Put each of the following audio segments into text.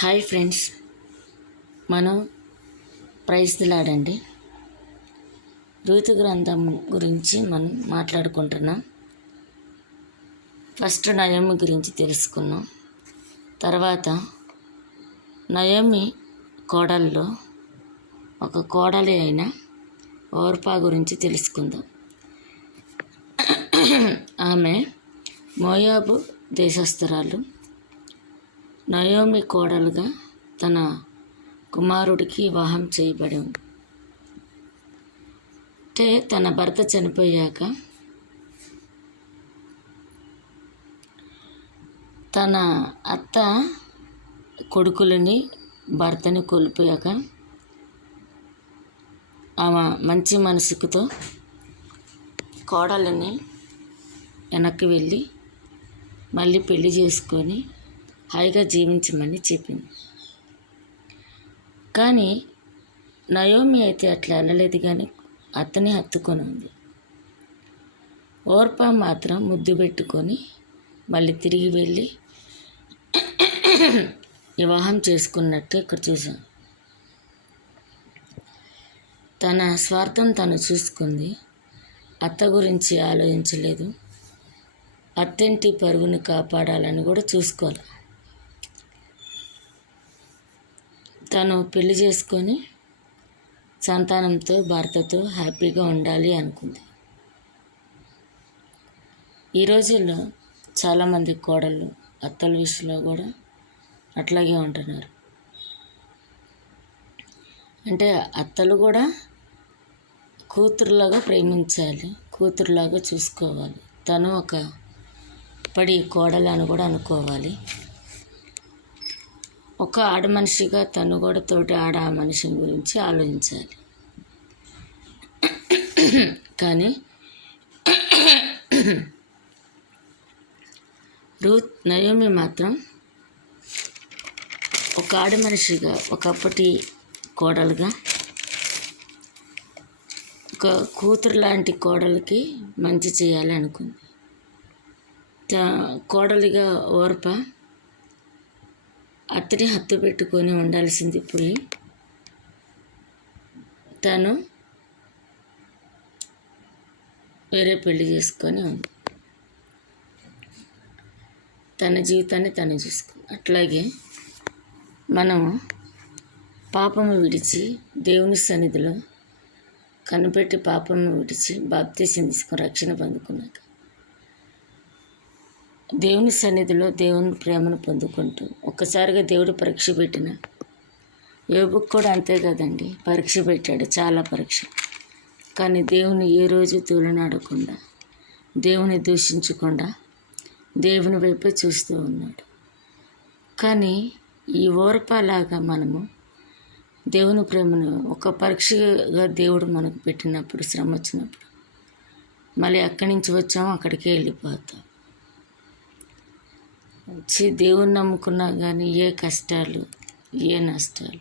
Hi friends, మనం ప్రైజ్లాడండి Ruth గ్రంథం గురించి మనం మాట్లాడుకుంటున్నాం. ఫస్ట్ నయోమి గురించి తెలుసుకున్నాం. తర్వాత నయోమి కోడల్లో ఒక కోడలి అయిన ఓర్పా గురించి తెలుసుకుందాం. ఆమె మోయాబు దేశస్థురాలు. నయోమి కోడలుగా తన కుమారుడికి వివాహం చేయబడి ఉంది. అంటే తన భర్త చనిపోయాక తన అత్త కొడుకులని భర్తని కోల్పోయాక ఆమె మంచి మనసుకుతో కోడలని వెనక్కి వెళ్ళి మళ్ళీ పెళ్లి చేసుకొని హాయిగా జీవించమని చెప్పింది. కానీ నయోమి అయితే అట్లా వెళ్ళలేదు, కానీ అతని హత్తుకొని ఉంది. ఓర్పా మాత్రం ముద్దు పెట్టుకొని మళ్ళీ తిరిగి వెళ్ళి వివాహం చేసుకున్నట్టు ఇక్కడ చూసాం. తన స్వార్థం తను చూసుకుంది, అత్త గురించి ఆలోచించలేదు. అత్తింటి పరువుని కాపాడాలని కూడా చూసుకోవాలి. తను పెళ్లి చేసుకొని సంతానంతో భర్తతో హ్యాపీగా ఉండాలి అనుకుంది. ఈ రోజుల్లో చాలామంది కోడళ్ళు అత్తల విషయంలో కూడా అట్లాగే ఉంటున్నారు. అంటే అత్తలు కూడా కూతురులాగా ప్రేమించాలి, కూతురులాగా చూసుకోవాలి. తను ఒక పడి కోడలు అని కూడా అనుకోవాలి. ఒక ఆడ మనిషిగా తను కూడా తోటి ఆడ మనిషి గురించి ఆలోచించాలి. కానీ నయోమి మాత్రం ఒక ఆడ మనిషిగా, ఒకప్పటి కోడలుగా, ఒక కూతురు లాంటి కోడలికి మంచి చేయాలి అనుకుంది. కోడలిగా ఓర్ప అతని హత్తు పెట్టుకొని ఉండాల్సింది పోయి తను వేరే పెళ్లి చేసుకొని ఉంది. తన జీవితాన్ని తను చూసుకుంది. అట్లాగే మనము పాపము విడిచి దేవుని సన్నిధిలో కనిపెట్టి పాపము విడిచి బాప్తీసం తీసుకొని రక్షణ పొందుకున్నాక దేవుని సన్నిధిలో దేవుని ప్రేమను పొందుకుంటూ ఒక్కసారిగా దేవుడు పరీక్ష పెట్టిన యోబుకు కూడా అంతే కదండి. పరీక్ష పెట్టాడు, చాలా పరీక్ష. కానీ దేవుని ఏ రోజు తూలనాడకుండా, దేవుని దూషించకుండా దేవుని వైపే చూస్తూ ఉన్నాడు. కానీ ఈ ఓర్పలాగా మనము దేవుని ప్రేమను ఒక పరీక్షగా దేవుడు మనకు పెట్టినప్పుడు, శ్రమ వచ్చినప్పుడు మళ్ళీ అక్కడి నుంచి వచ్చాము అక్కడికే వెళ్ళిపోతాం. దేవుని నమ్ముకున్నా కానీ ఏ కష్టాలు, ఏ నష్టాలు,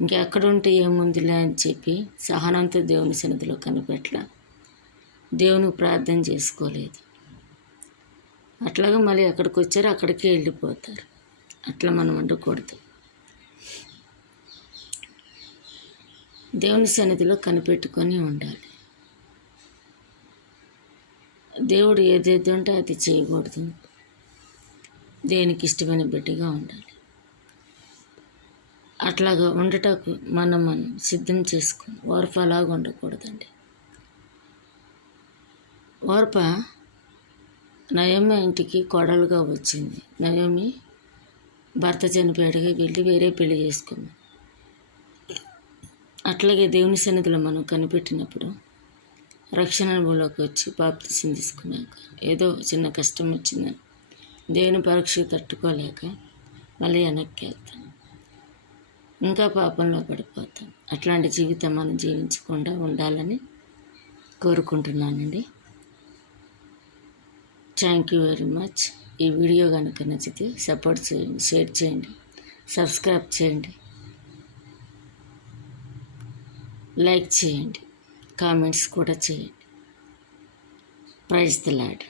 ఇంకెక్కడుంటే ఏముందిలే అని చెప్పి సహనంతో దేవుని సన్నిధిలో కనిపెట్టలా, దేవునికి ప్రార్థన చేసుకోలేదు. అట్లాగా మళ్ళీ ఎక్కడికి వచ్చారో అక్కడికే వెళ్ళిపోతారు. అట్లా మనం ఉండకూడదు. దేవుని సన్నిధిలో కనిపెట్టుకొని ఉండాలి. దేవుడు ఏదైతే ఉంటే అది చేయకూడదు. దేనికి ఇష్టమైన బిడ్డగా ఉండాలి. అట్లాగా ఉండటకు మనం సిద్ధం చేసుకుని ఓర్ప అలాగా ఉండకూడదండి. ఓర్ప నయోమి ఇంటికి కోడలుగా వచ్చింది. నయోమి భర్త చనిపోయాడుగా వెళ్ళి వేరే పెళ్లి చేసుకుంది. అట్లాగే దేవుని సన్నిధిలో మనం కనిపెట్టినప్పుడు రక్షణలోకి వచ్చి బాప్తీసం తీసుకున్నాక ఏదో చిన్న కష్టం వచ్చిందని దేవుని పరీక్ష తట్టుకోలేక మళ్ళీ వెనక్కి వెళ్తాం, ఇంకా పాపంలో పడిపోతాం. అట్లాంటి జీవితం మనం జీవించకుండా ఉండాలని కోరుకుంటున్నానండి. Thank you very much. ఈ వీడియో కనుక నచ్చితే సపోర్ట్ చేయండి, షేర్ చేయండి, సబ్స్క్రైబ్ చేయండి, లైక్ చేయండి, కామెంట్స్ కూడా చేయండి. Praise the lord.